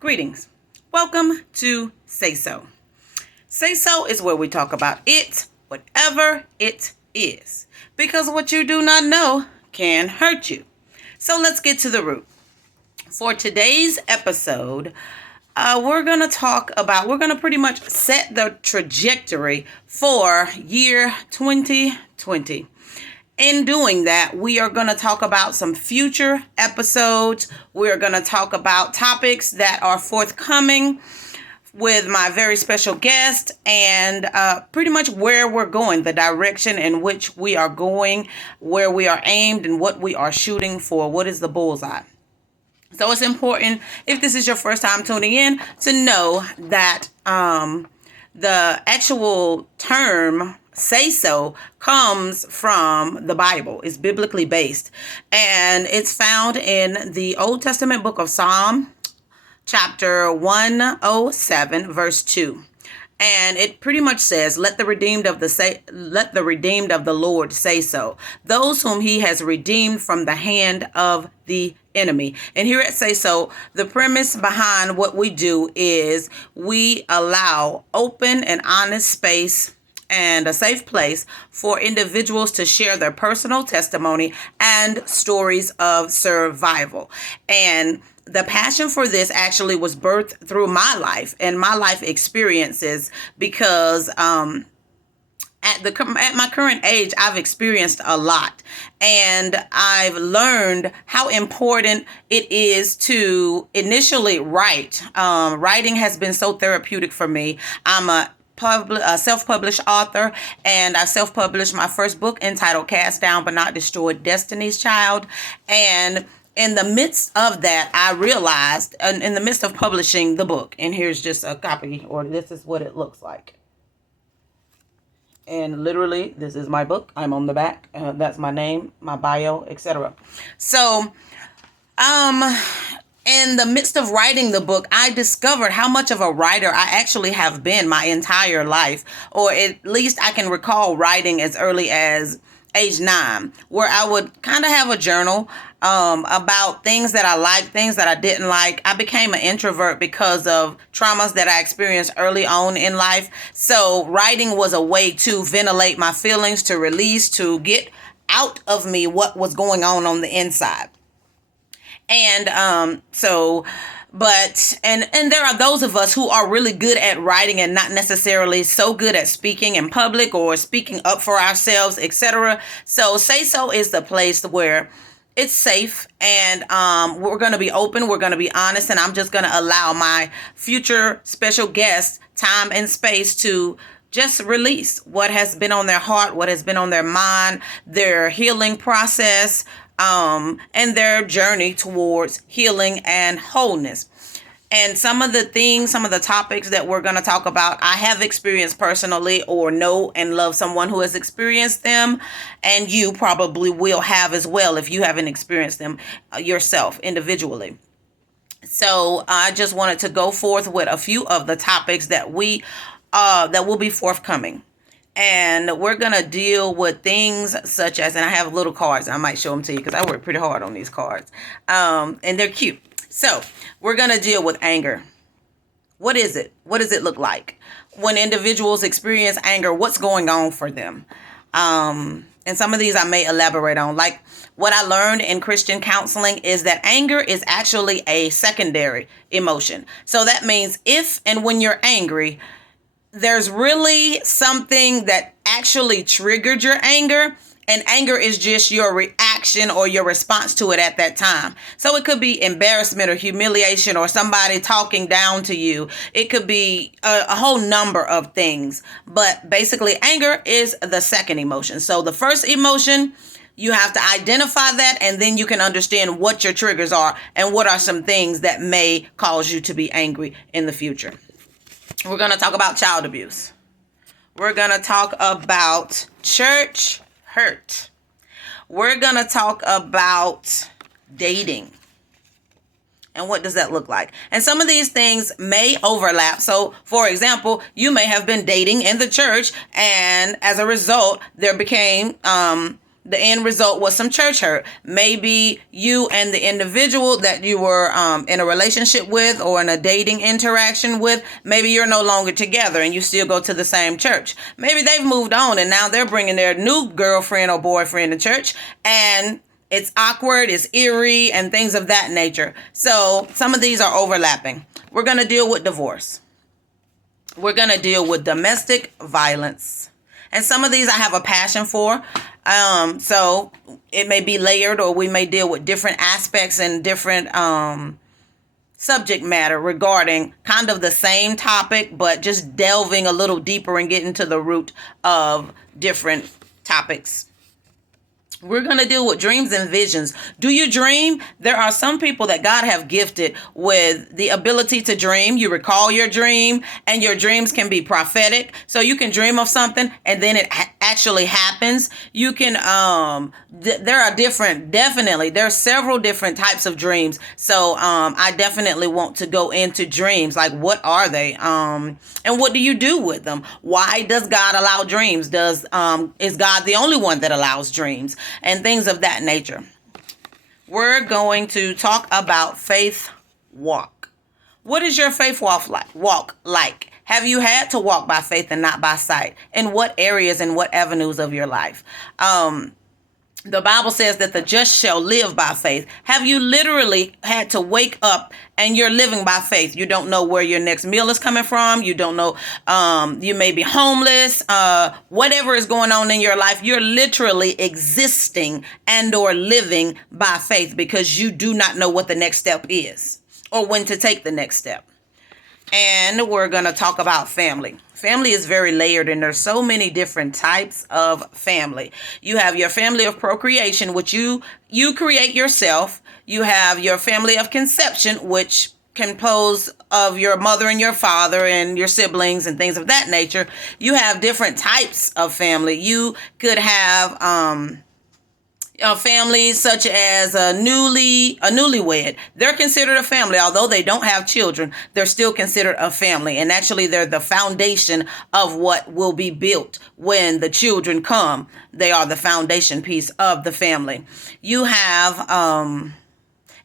Greetings. Welcome to Say So. Say So is where we talk about it, whatever it is. Because what you do not know can hurt you. So let's get to the root. For today's episode, we're going to pretty much set the trajectory for year 2020. In doing that, we are going to talk about some future episodes. We're going to talk about topics that are forthcoming with my very special guest and pretty much where we're going, the direction in which we are going, where we are aimed, and what we are shooting for. What is the bullseye? So it's important, if this is your first time tuning in, to know that the actual term say so comes from the Bible. It's biblically based, and it's found in the Old Testament book of Psalm, chapter 107, verse 2. And it pretty much says, let the redeemed of the Lord say so, those whom he has redeemed from the hand of the enemy. And here at Say So, the premise behind what we do is we allow open and honest space and a safe place for individuals to share their personal testimony and stories of survival. And the passion for this actually was birthed through my life and my life experiences because at my current age, I've experienced a lot, and I've learned how important it is to initially write. Writing has been so therapeutic for me. I'm a self-published author, and I self-published my first book entitled Cast Down But Not Destroyed, Destiny's Child. And in the midst of that, I realized, in the midst of publishing the book, and here's just a copy, or this is what it looks like. And literally, this is my book. I'm on the back. That's my name, my bio, etc. So, in the midst of writing the book, I discovered how much of a writer I actually have been my entire life, or at least I can recall writing as early as age 9, where I would kind of have a journal about things that I liked, things that I didn't like. I became an introvert because of traumas that I experienced early on in life. So writing was a way to ventilate my feelings, to release, to get out of me what was going on the inside. And and there are those of us who are really good at writing and not necessarily so good at speaking in public or speaking up for ourselves, etc. So Say So is the place where it's safe, and we're going to be open, we're going to be honest, and I'm just going to allow my future special guests time and space to just release what has been on their heart, what has been on their mind, their healing process, and their journey towards healing and wholeness. And some of the topics that we're going to talk about, I have experienced personally, or know and love someone who has experienced them. And you probably will have as well if you haven't experienced them yourself individually. So I just wanted to go forth with a few of the topics that that will be forthcoming. And we're going to deal with things such as, and I have little cards. I might show them to you because I work pretty hard on these cards. And they're cute. So we're going to deal with anger. What is it? What does it look like? When individuals experience anger, what's going on for them? And some of these I may elaborate on. Like what I learned in Christian counseling is that anger is actually a secondary emotion. So that means if and when you're angry, there's really something that actually triggered your anger, and anger is just your reaction or your response to it at that time. So it could be embarrassment or humiliation or somebody talking down to you. It could be a whole number of things, but basically anger is the second emotion. So the first emotion, you have to identify that, and then you can understand what your triggers are and what are some things that may cause you to be angry in the future. We're going to talk about child abuse. We're going to talk about church hurt. We're going to talk about dating. And what does that look like? And some of these things may overlap. So, for example, you may have been dating in the church, and as a result, there became the end result was some church hurt. Maybe you and the individual that you were in a relationship with or in a dating interaction with, maybe you're no longer together and you still go to the same church. Maybe they've moved on and now they're bringing their new girlfriend or boyfriend to church, and it's awkward, it's eerie, and things of that nature. So some of these are overlapping. We're going to deal with divorce. We're going to deal with domestic violence. And some of these I have a passion for. So it may be layered, or we may deal with different aspects and different subject matter regarding kind of the same topic, but just delving a little deeper and getting to the root of different topics. We're going to deal with dreams and visions. Do you dream? There are some people that God have gifted with the ability to dream. You recall your dream, and your dreams can be prophetic. So you can dream of something and then it actually happens. You can, there are several different types of dreams. So I definitely want to go into dreams. Like, what are they? And what do you do with them? Why does God allow dreams? Is God the only one that allows dreams? And things of that nature. We're going to talk about faith walk. What is your faith walk like? Have you had to walk by faith and not by sight? In what areas and what avenues of your life? The Bible says that the just shall live by faith. Have you literally had to wake up and you're living by faith? You don't know where your next meal is coming from. You don't know, you may be homeless. Whatever is going on in your life, you're literally existing and or living by faith because you do not know what the next step is or when to take the next step. And we're going to talk about family. Family is very layered, and there's so many different types of family. You have your family of procreation, which you create yourself. You have your family of conception, which composed of your mother and your father and your siblings and things of that nature. You have different types of family. You could have families such as a newlywed. They're considered a family. Although they don't have children, they're still considered a family. And actually, they're the foundation of what will be built when the children come. They are the foundation piece of the family. You have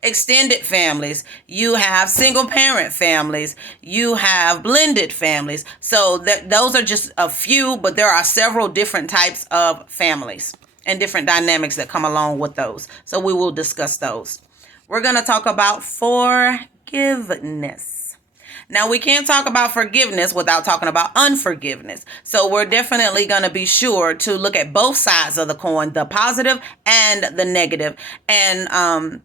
extended families. You have single parent families. You have blended families. So those are just a few, but there are several different types of families and different dynamics that come along with those. So we will discuss those. We're going to talk about forgiveness. Now, we can't talk about forgiveness without talking about unforgiveness. So we're definitely going to be sure to look at both sides of the coin, the positive and the negative. And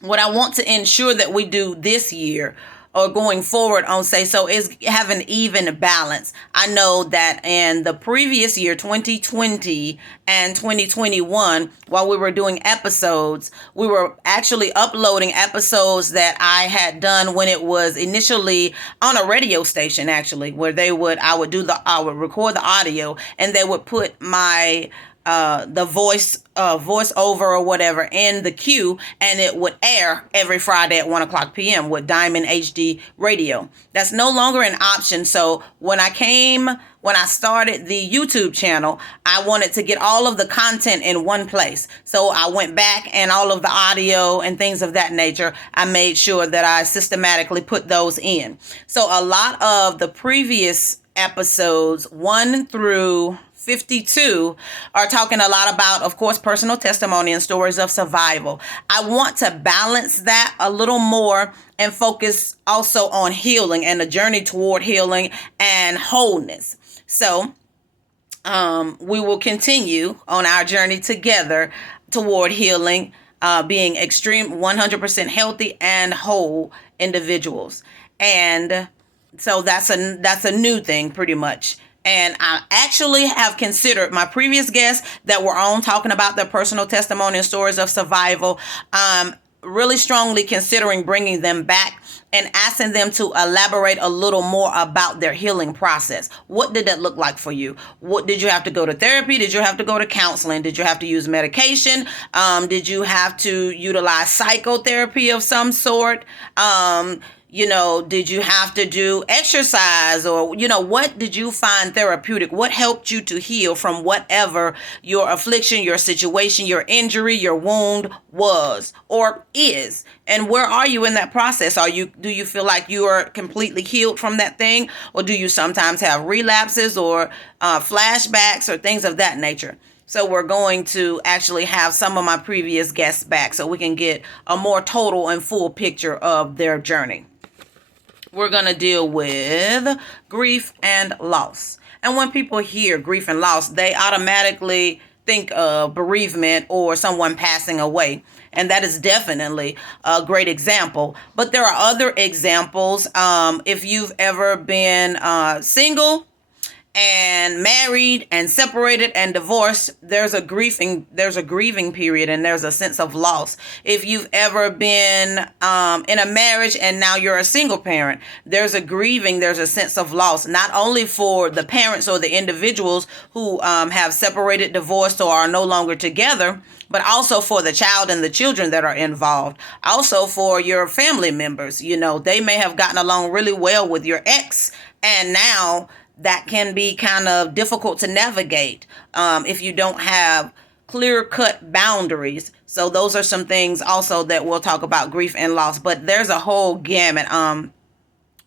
what I want to ensure that we do this year or going forward on Say So is have an even balance. I know that in the previous year, 2020 and 2021, while we were doing episodes, we were actually uploading episodes that I had done when it was initially on a radio station, actually, where I would record the audio, and they would put my the voice over or whatever in the queue, and it would air every Friday at 1:00 p.m. with Diamond HD radio. That's no longer an option. So when I started the YouTube channel, I wanted to get all of the content in one place. So I went back, and all of the audio and things of that nature, I made sure that I systematically put those in. So a lot of the previous episodes 1 through 52 are talking a lot about, of course, personal testimony and stories of survival. I want to balance that a little more and focus also on healing and the journey toward healing and wholeness. So we will continue on our journey together toward healing, being extreme 100% healthy and whole individuals. And so that's a new thing pretty much. And I actually have considered my previous guests that were on talking about their personal testimony and stories of survival. Really strongly considering bringing them back and asking them to elaborate a little more about their healing process. What did that look like for you? What did you have to go to therapy? Did you have to go to counseling? Did you have to use medication? Did you have to utilize psychotherapy of some sort? Did you have to do exercise, or, what did you find therapeutic? What helped you to heal from whatever your affliction, your situation, your injury, your wound was or is? And where are you in that process? Do you feel like you are completely healed from that thing? Or do you sometimes have relapses or flashbacks or things of that nature? So we're going to actually have some of my previous guests back so we can get a more total and full picture of their journey. We're going to deal with grief and loss. And when people hear grief and loss, they automatically think of bereavement or someone passing away. And that is definitely a great example. But there are other examples. If you've ever been single and married and separated and divorced, there's a grieving period, and there's a sense of loss. If you've ever been in a marriage and now you're a single parent, there's a sense of loss, not only for the parents or the individuals who have separated, divorced, or are no longer together, but also for the child and the children that are involved. Also for your family members. They may have gotten along really well with your ex, and now that can be kind of difficult to navigate if you don't have clear-cut boundaries. So those are some things also that we'll talk about, grief and loss. But there's a whole gamut.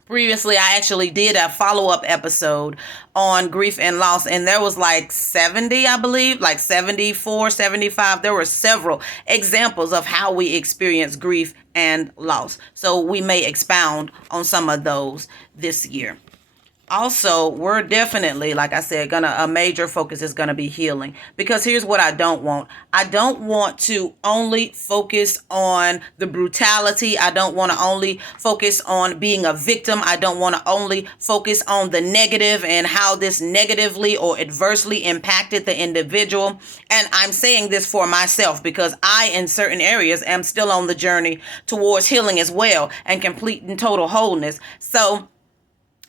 Previously, I actually did a follow-up episode on grief and loss, and there was like 70, I believe, like 74, 75. There were several examples of how we experience grief and loss. So we may expound on some of those this year. Also, we're definitely, like I said, a major focus is going to be healing, because here's what I don't want. I don't want to only focus on the brutality. I don't want to only focus on being a victim. I don't want to only focus on the negative and how this negatively or adversely impacted the individual. And I'm saying this for myself because I, in certain areas, am still on the journey towards healing as well and complete and total wholeness. So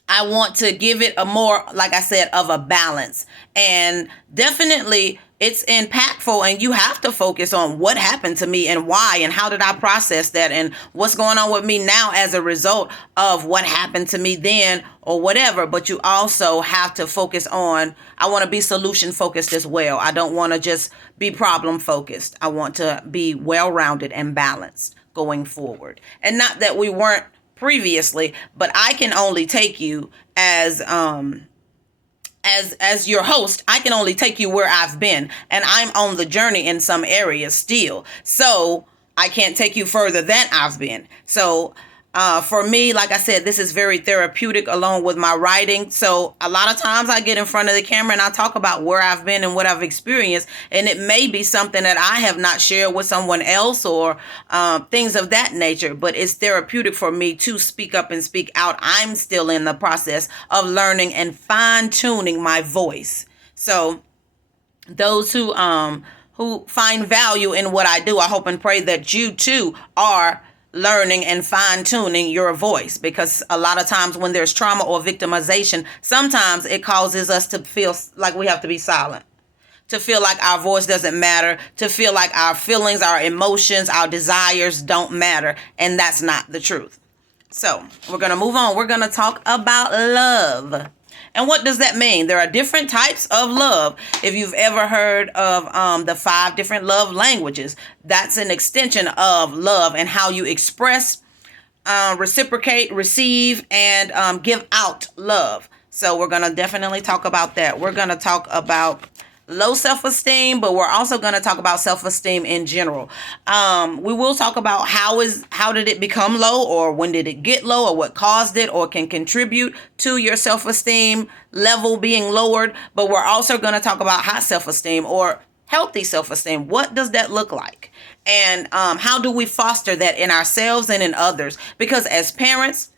I want to give it a more, like I said, of a balance. And definitely it's impactful, and you have to focus on what happened to me and why, and how did I process that, and what's going on with me now as a result of what happened to me then or whatever. But you also have to focus on, I want to be solution focused as well. I don't want to just be problem focused. I want to be well-rounded and balanced going forward. And not that we weren't previously, but I can only take you as your host. I can only take you where I've been, and I'm on the journey in some areas still. So I can't take you further than I've been. So for me, like I said, this is very therapeutic along with my writing. So a lot of times I get in front of the camera and I talk about where I've been and what I've experienced. And it may be something that I have not shared with someone else or things of that nature, but it's therapeutic for me to speak up and speak out. I'm still in the process of learning and fine-tuning my voice. So those who find value in what I do, I hope and pray that you too are learning and fine-tuning your voice, because a lot of times when there's trauma or victimization, sometimes it causes us to feel like we have to be silent, to feel like our voice doesn't matter, to feel like our feelings, our emotions, our desires don't matter, and that's not the truth. So we're going to move on. We're going to talk about love. And what does that mean? There are different types of love. If you've ever heard of the 5 different love languages, that's an extension of love and how you express, reciprocate, receive, and give out love. So we're going to definitely talk about that. We're going to talk about low self-esteem, but we're also going to talk about self-esteem in general. We will talk about how did it become low, or when did it get low, or what caused it, or can contribute to your self-esteem level being lowered. But we're also going to talk about high self-esteem or healthy self-esteem. What does that look like? And how do we foster that in ourselves and in others? Because as parents,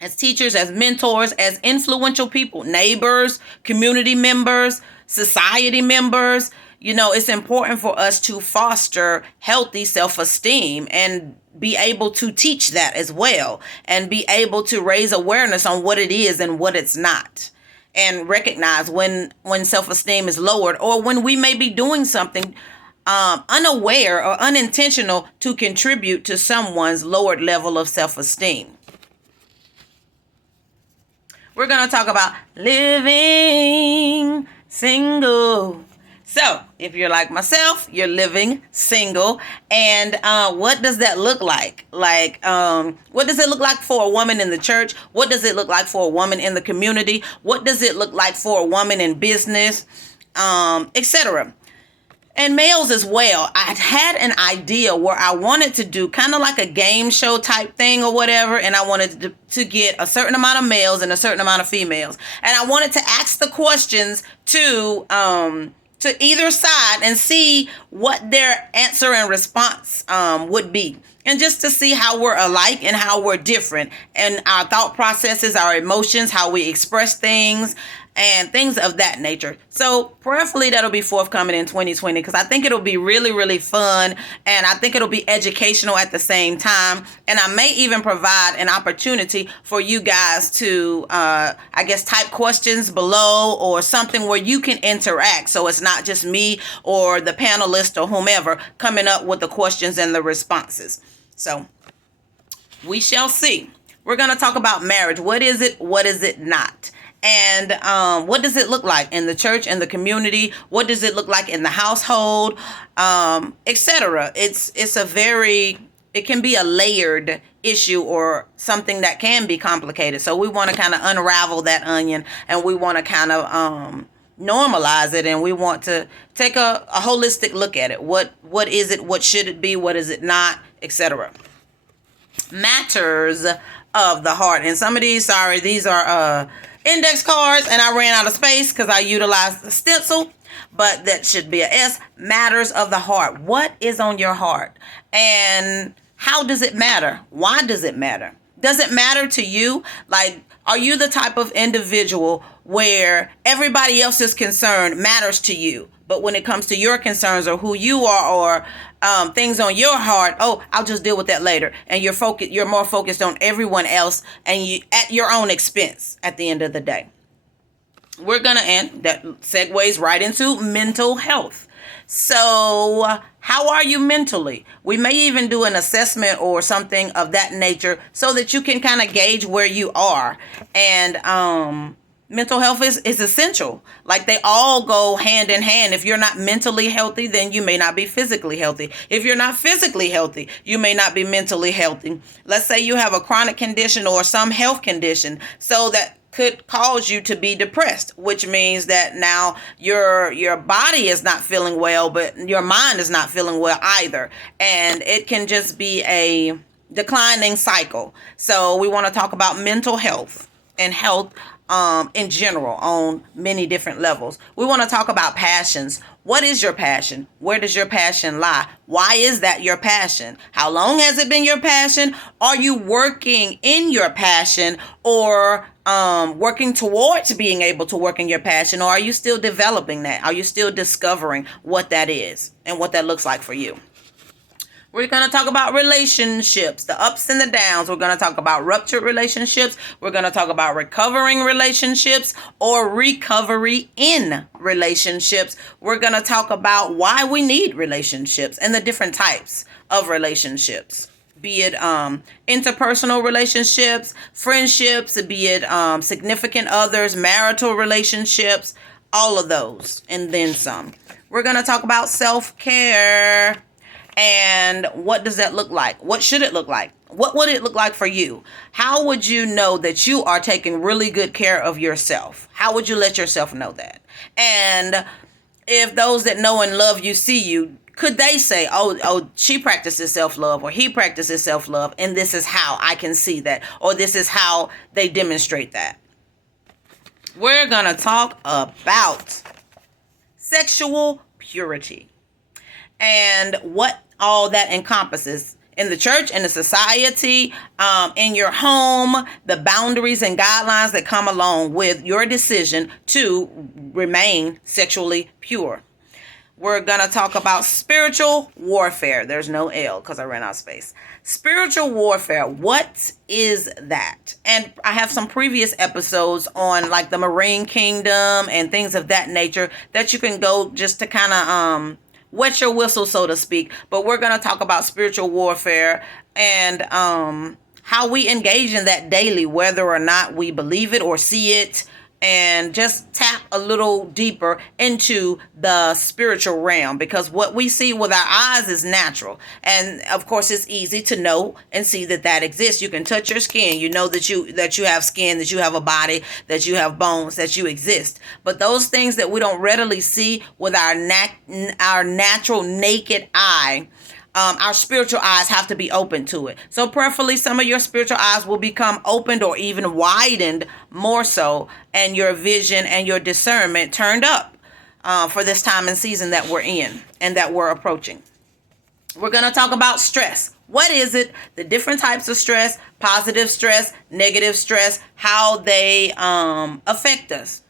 as teachers, as mentors, as influential people, neighbors, community members, society members, It's important for us to foster healthy self-esteem and be able to teach that as well, and be able to raise awareness on what it is and what it's not, and recognize when self-esteem is lowered, or when we may be doing something unaware or unintentional to contribute to someone's lowered level of self-esteem. We're going to talk about living single. So, if you're like myself, you're living single. And what does that look like? What does it look like for a woman in the church? What does it look like for a woman in the community? What does it look like for a woman in business? Etc. And males as well. I had an idea where I wanted to do kind of like a game show type thing or whatever, and I wanted to get a certain amount of males and a certain amount of females, and I wanted to ask the questions to either side and see what their answer and response would be, and just to see how we're alike and how we're different, and our thought processes, our emotions, how we express things, and things of that nature. So prayerfully that'll be forthcoming in 2020, because I think it'll be really, really fun, and I think it'll be educational at the same time. And I may even provide an opportunity for you guys to, type questions below or something where you can interact. So it's not just me or the panelist or whomever coming up with the questions and the responses. So we shall see. We're going to talk about marriage. What is it? What is it not? And what does it look like in the church, in the community? What does it look like in the household, etc.? It can be a layered issue, or something that can be complicated. So we want to kind of unravel that onion, and we want to kind of normalize it, and we want to take a holistic look at it. What is it? What should it be? What is it not? Etc. Matters of the heart. And some of these are index cards, and I ran out of space because I utilized the stencil, but that should be a S. Matters of the heart. What is on your heart? And how does it matter? Why does it matter? Does it matter to you? Like, are you the type of individual where everybody else's concern matters to you, but when it comes to your concerns or who you are, or things on your heart, I'll just deal with that later, and you're more focused on everyone else, and you at your own expense at the end of the day? We're gonna end that segues right into mental health. So how are you mentally? We may even do an assessment or something of that nature, so that you can kind of gauge where you are. And mental health is essential. Like, they all go hand in hand. If you're not mentally healthy, then you may not be physically healthy. If you're not physically healthy, you may not be mentally healthy. Let's say you have a chronic condition or some health condition, so that could cause you to be depressed, which means that now your body is not feeling well, but your mind is not feeling well either. And it can just be a declining cycle. So we want to talk about mental health and health in general on many different levels. We want to talk about passions. What is your passion? Where does your passion lie? Why is that your passion? How long has it been your passion? Are you working in your passion, or working towards being able to work in your passion? Or are you still developing that? Are you still discovering what that is and what that looks like for you? We're going to talk about relationships, the ups and the downs. We're going to talk about ruptured relationships. We're going to talk about recovering relationships, or recovery in relationships. We're going to talk about why we need relationships and the different types of relationships, be it interpersonal relationships, friendships, be it significant others, marital relationships, all of those, and then some. We're going to talk about self-care. And what does that look like? What should it look like? What would it look like for you? How would you know that you are taking really good care of yourself? How would you let yourself know that? And if those that know and love you see you, could they say, oh, she practices self-love, or he practices self-love, and this is how I can see that, or this is how they demonstrate that? We're going to talk about sexual purity and what all that encompasses in the church, in the society, in your home, the boundaries and guidelines that come along with your decision to remain sexually pure. we're going to talk about spiritual warfare. There's no L because I ran out of space. Spiritual warfare. What is that? And I have some previous episodes on like the Marine Kingdom and things of that nature that you can go just to kind of wet your whistle, so to speak. But we're going to talk about spiritual warfare and how we engage in that daily, whether or not we believe it or see it, and just tap a little deeper into the spiritual realm, because what we see with our eyes is natural. And of course, it's easy to know and see that exists. You can touch your skin. You know that you have skin, that you have a body, that you have bones, that you exist. But those things that we don't readily see with our natural naked eye, our spiritual eyes have to be open to it. So prayerfully, some of your spiritual eyes will become opened or even widened more so, and your vision and your discernment turned up for this time and season that we're in and that we're approaching. We're going to talk about stress. What is it? The different types of stress, positive stress, negative stress, how they affect us,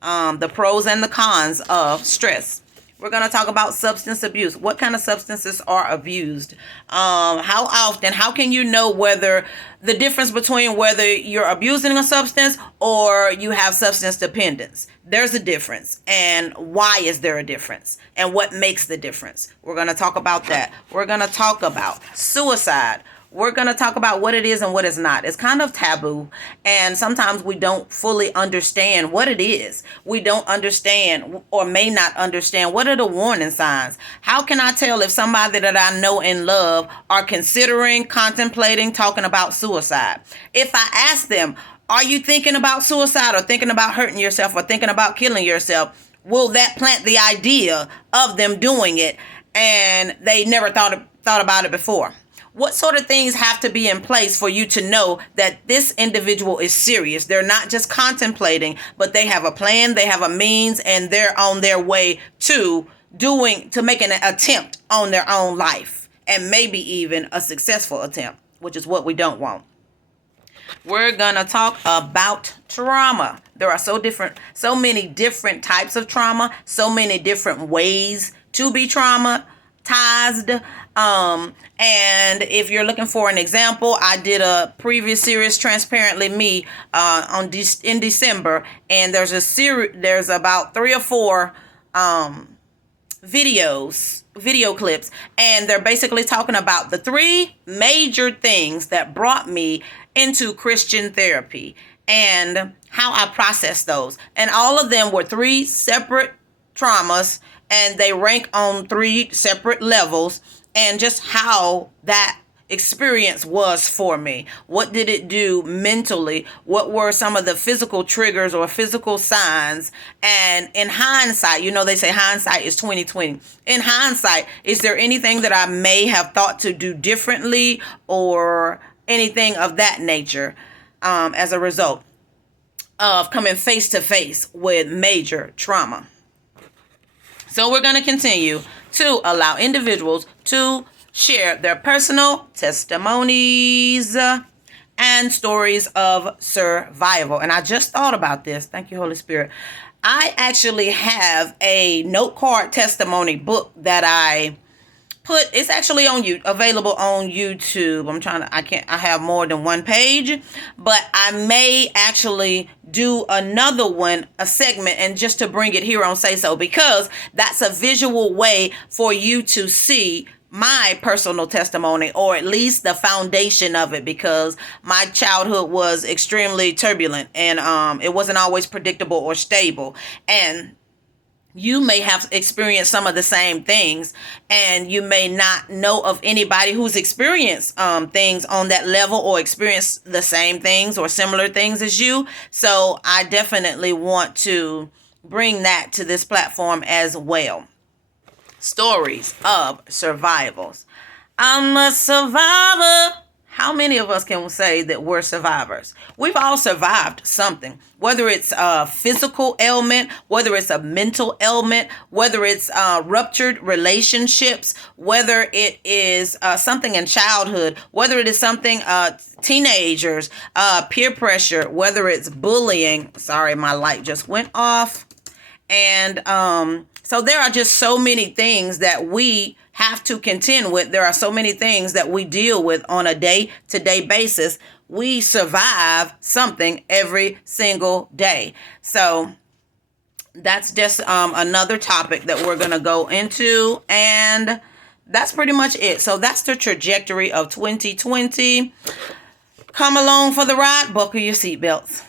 the pros and the cons of stress. We're going to talk about substance abuse. What kind of substances are abused? How often? How can you know whether the difference between whether you're abusing a substance or you have substance dependence? There's a difference. And why is there a difference? And what makes the difference? We're going to talk about that. We're going to talk about suicide. We're going to talk about what it is and what it's not. It's kind of taboo, and sometimes we don't fully understand what it is. We don't understand or may not understand what are the warning signs. How can I tell if somebody that I know and love are considering, contemplating, talking about suicide? If I ask them, are you thinking about suicide or thinking about hurting yourself or thinking about killing yourself? Will that plant the idea of them doing it and they never thought about it before? What sort of things have to be in place for you to know that this individual is serious? They're not just contemplating, but they have a plan, they have a means, and they're on their way to making an attempt on their own life, and maybe even a successful attempt, which is what we don't want. We're going to talk about trauma. There are so many different types of trauma, so many different ways to be traumatized. And if you're looking for an example, I did a previous series, Transparently Me, in December, and there's about 3 or 4 video clips, and they're basically talking about the 3 major things that brought me into Christian therapy and how I processed those. And all of them were 3 separate traumas, and they rank on 3 separate levels, and just how that experience was for me. What did it do mentally? What were some of the physical triggers or physical signs? And in hindsight, they say hindsight is 20/20. In hindsight, is there anything that I may have thought to do differently or anything of that nature as a result of coming face to face with major trauma? So we're going to continue to allow individuals to share their personal testimonies and stories of survival. And I just thought about this. Thank you, Holy Spirit. I actually have a note card testimony book that I put. It's actually available on YouTube. I have more than 1 page, but I may actually do another one, a segment, and just to bring it here on Say So, because that's a visual way for you to see my personal testimony, or at least the foundation of it, because my childhood was extremely turbulent, and it wasn't always predictable or stable. And you may have experienced some of the same things, and you may not know of anybody who's experienced things on that level or experienced the same things or similar things as you. So I definitely want to bring that to this platform as well. Stories of survivals. I'm a survivor. How many of us can say that we're survivors? We've all survived something, whether it's a physical ailment, whether it's a mental ailment, whether it's ruptured relationships, whether it is something in childhood, whether it is something teenagers, peer pressure, whether it's bullying. Sorry, my light just went off. And So there are just so many things that we have to contend with. There are so many things that we deal with on a day-to-day basis. We survive something every single day. So that's just another topic that we're going to go into. And that's pretty much it. So that's the trajectory of 2020. Come along for the ride. Buckle your seatbelts.